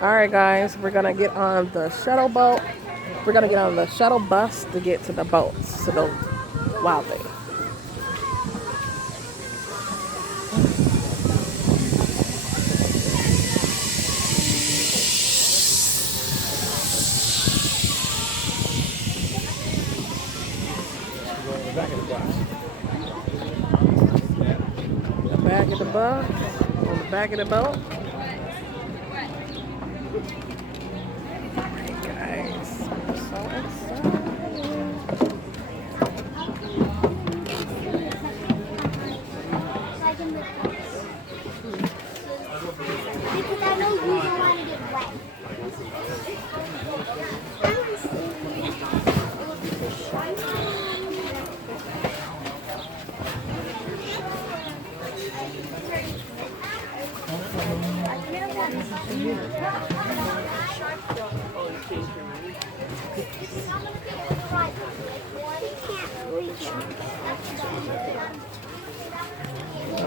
Alright guys, we're gonna get on the shuttle boat. We're gonna get on the shuttle bus to get to the boats, to the wild thing. The back of the bus, on the back of the boat. Alright guys, I'm so excited. Because I know you don't want to get wet.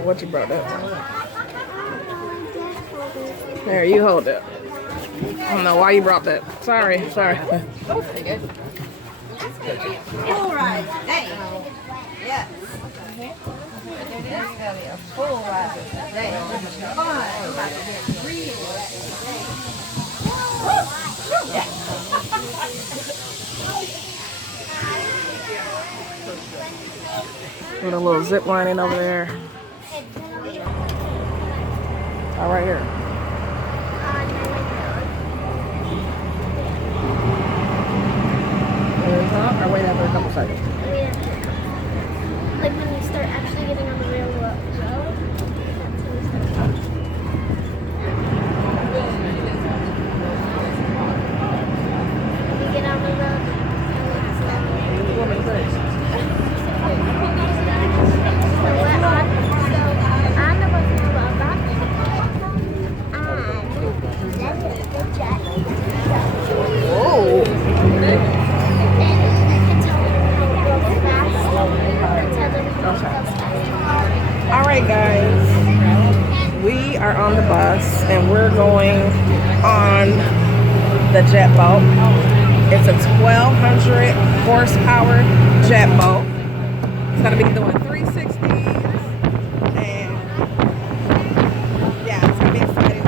What you brought up? There, you hold it. I don't know why you brought that. Sorry. Full ride today. Yes. It is going to be a full ride today. With a little zip lining over there. Oh, right here. Or wait after a couple seconds. Like when you start actually getting on the real road, that's when you start. You get on the road Alright guys, we are on the bus and we're going on the jet boat. It's a 1,200 horsepower jet boat. It's going to be doing 360s and yeah, it's going to be exciting.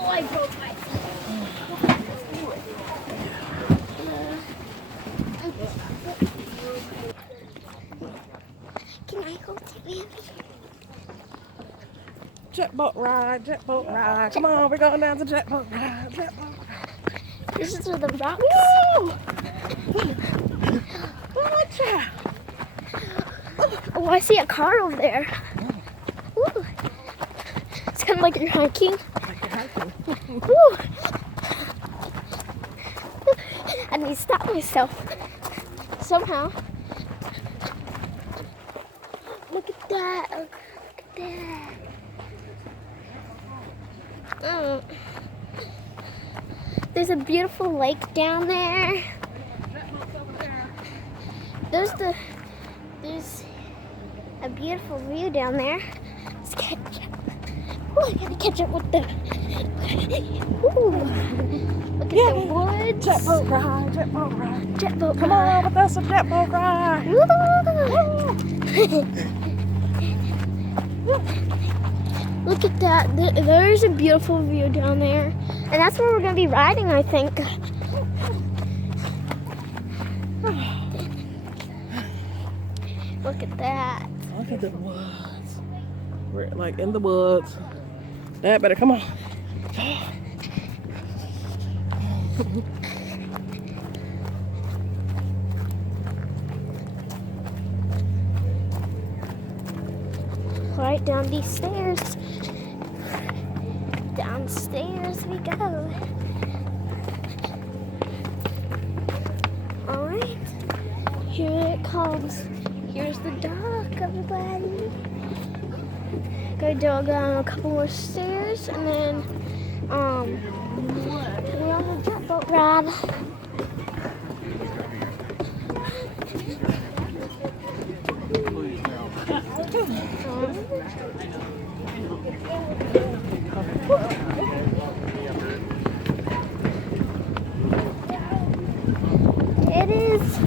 Oh, I broke my Can I hold it, Mandy? Jet boat ride. Come on, we're going down the jet boat ride. This is where the rocks. Woo! Gotcha. Oh, I see a car over there. Ooh. It's kind of like you're hiking. Like you're hiking. Ooh. I need to stop myself somehow. Look at that. Look at that. Oh. There's a beautiful lake down there. There's a beautiful view down there. Let's catch up. Ooh, I gotta catch up with the. Ooh, look at the woods. Jet boat ride, jet boat ride. Jet boat Come ride. on with us a jet boat ride. Woo. Look at that. There's a beautiful view down there. And that's where we're going to be riding, I think. Look at that. Look at the woods. We're like in the woods. Dad better come on. Right down these stairs. Downstairs we go. Alright. Here it comes. Here's the dock, everybody. Gotta go down a couple more stairs and then we're on the jet boat ride. It is.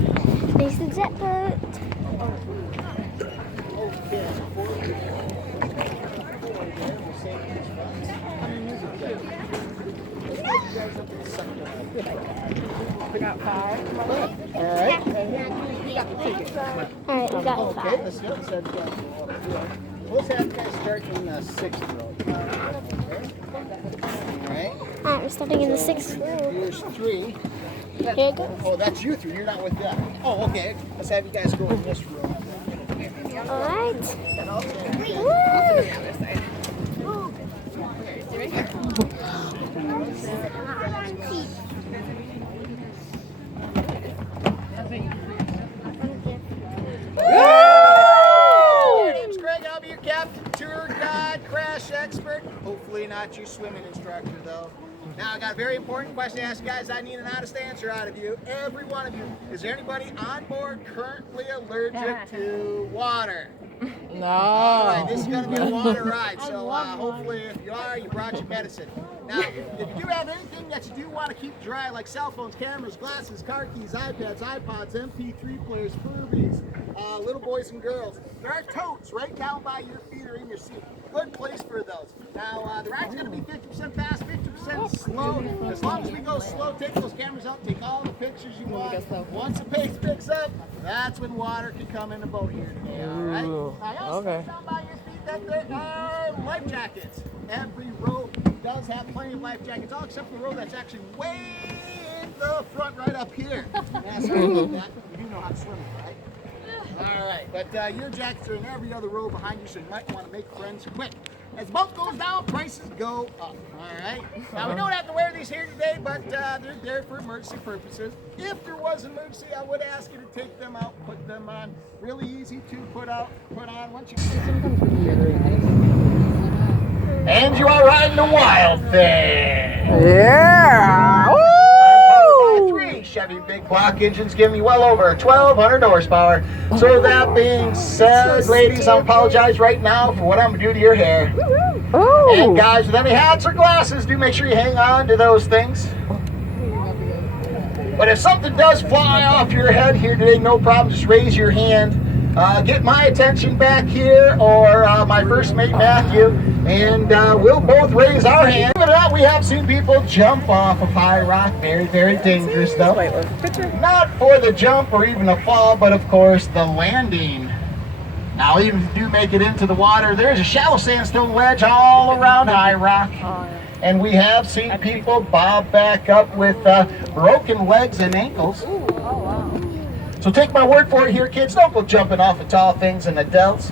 There's the jet boat. We got 5. Alright. Alright, we got Okay, 5. let's go. Let's have you guys start in the 6th row. Alright. Alright, we're starting in the 6th row. Here's 3. Here it goes. Oh, that's you 3. You're not with them. Oh, okay. Let's have you guys go in this room. Alright. My name's Greg. I'll be your captain, tour guide, crash expert. Hopefully not your swimming instructor, though. Now, I got a very important question to ask you guys. I need an honest answer out of you. Every one of you. Is there anybody on board currently allergic to water? No. All right, this is going to be a water ride, so hopefully if you are, you brought your medicine. Now, if you do have anything that you do want to keep dry, like cell phones, cameras, glasses, car keys, iPads, iPods, MP3 players, Furbies, little boys and girls, there are totes right down by your feet or in your seat. Good place for those. Now, the ride's going to be 50% fast, 50% slow. As long as we go slow, take those cameras out, take all the pictures you want. Once the pace picks up, that's when water can come in the boat here today, all right? Now, Okay. down by your feet, that there are life jackets. Every row does have plenty of life jackets, all except for the row that's actually way in the front right up here. Yeah, sorry about that. You know how to swim, right? All right, but your jackets are in every other row behind you, so you might want to make friends quick. As the boat goes down, prices go up. All right. Now we don't have to wear these here today, but they're there for emergency purposes. If there was an emergency, I would ask you to take them out, put them on. Really easy to put on once you. And you are riding the wild thing. Yeah. Woo! 3 Chevy big block engines giving you well over 1,200 horsepower. So that being said, ladies, I apologize right now for what I'm gonna do to your hair. Oh. And guys with any hats or glasses, do make sure you hang on to those things. But if something does fly off your head here today, no problem, just raise your hand. Get my attention back here, or my first mate Matthew, and we'll both raise our hand. Believe it or not, we have seen people jump off of high rock. Very, very dangerous though. Not for the jump or even a fall, but of course the landing. Now, even if you do make it into the water, there's a shallow sandstone ledge all around high rock. And we have seen people bob back up with broken legs and ankles. So take my word for it here, kids. Don't go jumping off of tall things and adults.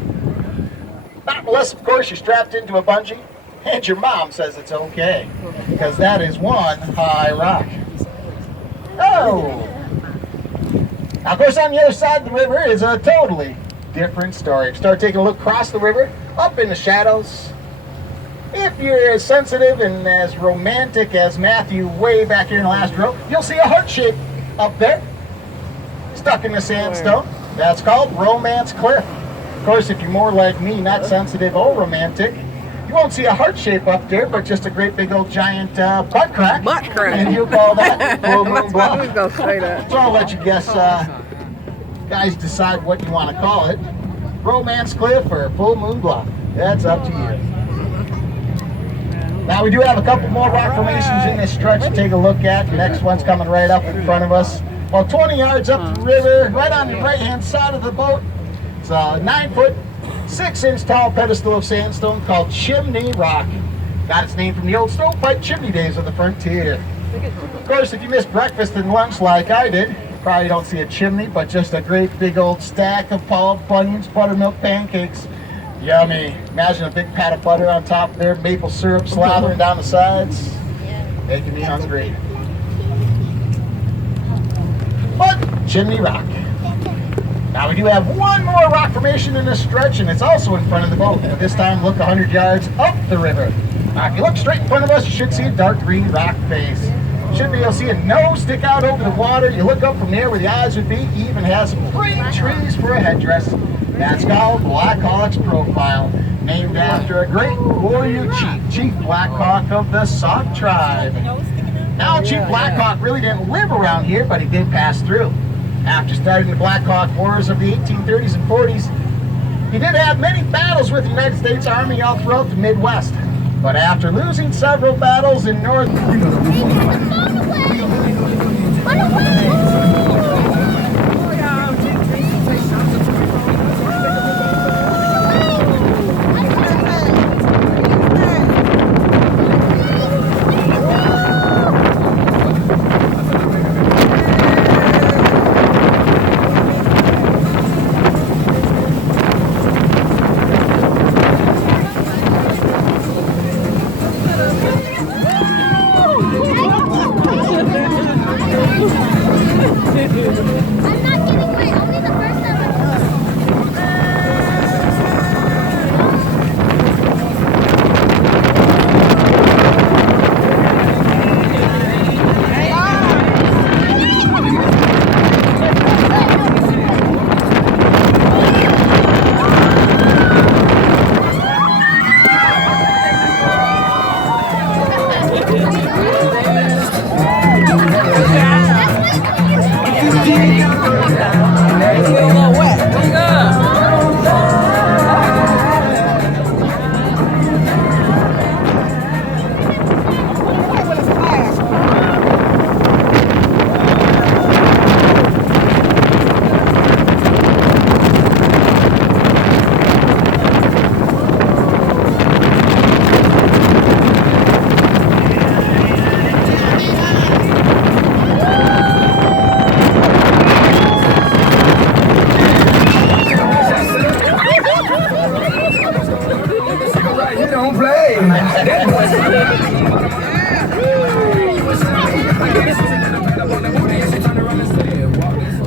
Not unless, of course, you're strapped into a bungee and your mom says it's okay. Because that is one high rock. Oh! Now, of course, on the other side of the river is a totally different story. Start taking a look across the river, up in the shadows. If you're as sensitive and as romantic as Matthew way back here in the last row, you'll see a heart shape up there, stuck in the sandstone. That's called Romance Cliff. Of course, if you're more like me, not sensitive or romantic, you won't see a heart shape up there, but just a great big old giant butt crack. Butt crack. And you'll call that full moon bluff. We go straight up. So I'll let you guess, guys decide what you want to call it. Romance Cliff or Full Moon Bluff. That's up to you. Now we do have a couple more rock formations in this stretch to take a look at. The next one's coming right up in front of us. Well, 20 yards up the river, right on the right-hand side of the boat. It's a 9-foot, 6-inch tall pedestal of sandstone called Chimney Rock. Got its name from the old stovepipe chimney days of the frontier. Of course, if you missed breakfast and lunch like I did, you probably don't see a chimney, but just a great big old stack of Paul Bunyan's buttermilk pancakes. Yummy. Imagine a big pat of butter on top there, maple syrup slathering down the sides. Making me hungry. But Chimney Rock. Now we do have one more rock formation in this stretch, and it's also in front of the boat. But this time, look 100 yards up the river. Now, if you look straight in front of us, you should see a dark green rock face. Should be able to see a nose stick out over the water. You look up from there where the eyes would be. He even has some green trees for a headdress. That's called Black Hawk's Profile, named after a great warrior chief, Chief Black Hawk of the Sauk tribe. Now, Chief Black Hawk really didn't live around here, but he did pass through. After starting the Black Hawk Wars of the 1830s and 40s, he did have many battles with the United States Army all throughout the Midwest. But after losing several battles in North...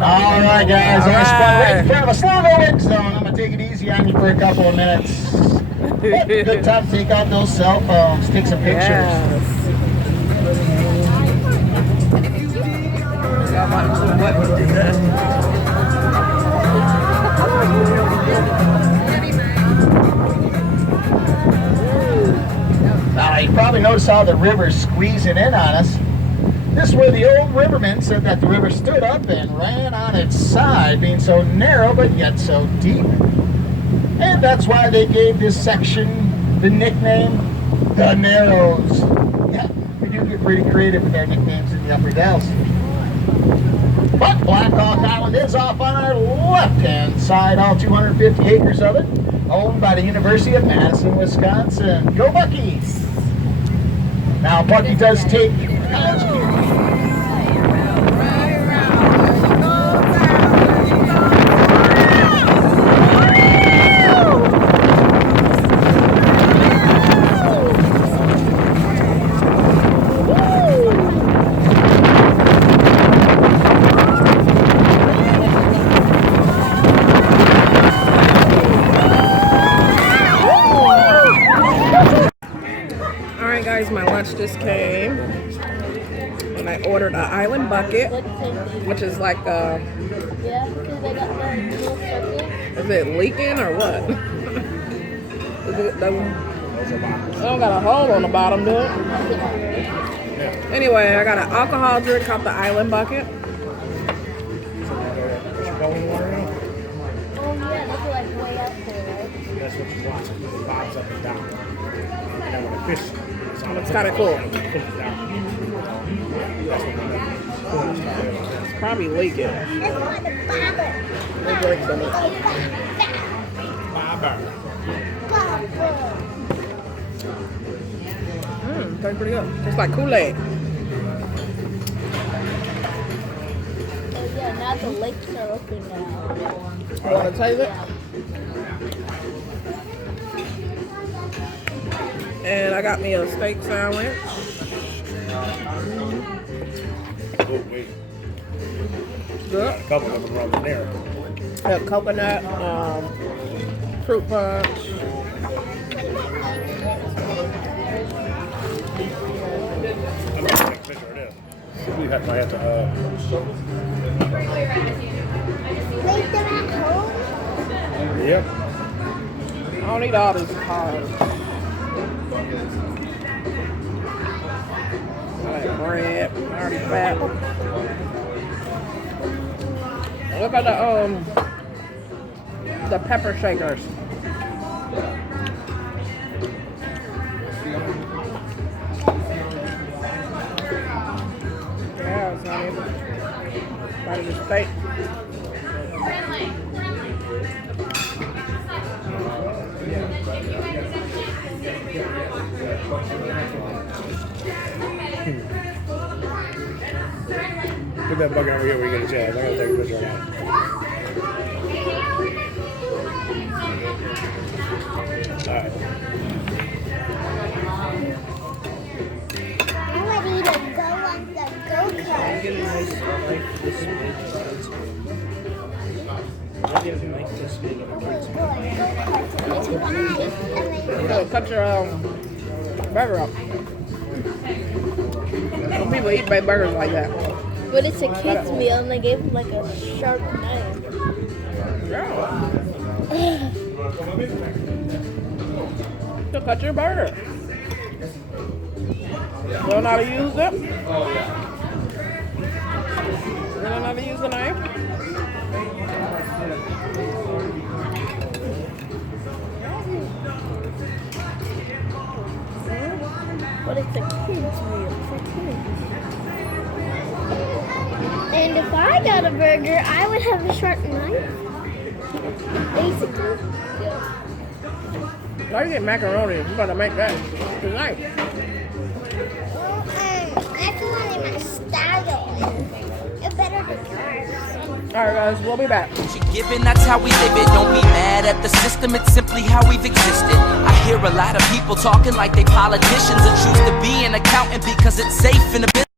Alright guys, I spun right in front of a slow wake zone. I'm going to take it easy on you for a couple of minutes. Good time to take out those cell phones, take some pictures. Yes. Now you probably notice how the river's squeezing in on us. This is where the old rivermen said that the river stood up and ran on its side, being so narrow but yet so deep. And that's why they gave this section the nickname, The Narrows. Yeah, we do get pretty creative with our nicknames in the Upper Dells. But Black Hawk Island is off on our left-hand side, all 250 acres of it, owned by the University of Madison, Wisconsin. Go Buckies! Now, Bucky does take college. just came and I ordered an island bucket, which is like Yeah, because they got the little circle. is it leaking or what? Is it, I don't got a hole on the bottom, do it? Anyway, I got an alcohol drink off the island bucket. Oh yeah, that's like way up there, right? That's what you want. It bobs up and down. And then when the fish is on It's kind of cool. it down. That's what It's probably leaking. That's why the bobber. Let me drink some of it. bobber. Tastes pretty good. It's like Kool-Aid. Oh yeah, now the lakes are open now. You want to taste it? And I got me a steak sandwich. Oh, wait. Good. A couple of them are over there. I have coconut, fruit punch. I'm going to take a picture of this. We have to Make them at home? Yep. I don't eat all these carbs. I like bread, already fat. Look at the pepper shakers. Yeah, it's not even. Part of the steak. Put that bucket over here where you get a chance. I gotta take a picture of that. Alright. I'm ready to go on the go-kart. So cut your burger up. Some people eat burgers like that. But it's a kid's meal and they gave him like a sharp knife. Yeah. So cut your burger. You don't know how to use it? You don't know how to use the knife? But it's a kid's meal for kids. And if I got a burger, I would have a sharp knife. Basically. Why you get macaroni? You gotta make that tonight. That's one of my style. It's better than yours. Alright guys, we'll be back. Given that's how we live it, don't be mad at the system, it's simply how we've existed. I hear a lot of people talking like they politicians and choose to be an accountant because it's safe in a business.